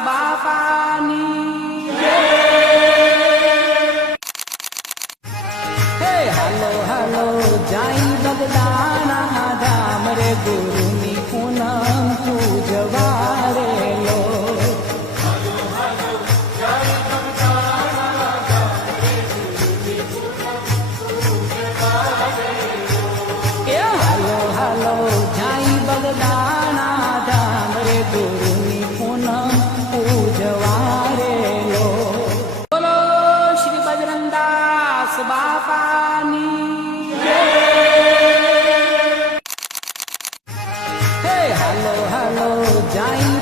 બાપાની હે હાલો હાલો જાય બગદાણા ધામ રે ગુરુની પૂનમ પૂજવા રે લો હાલો હાલો જાય બગદાણા ધામ રે ગુરુની પૂનમ પૂજવા રે લો બોલો શ્રી બજરંગદાસ બાપાની હે હાલો હાલો જાય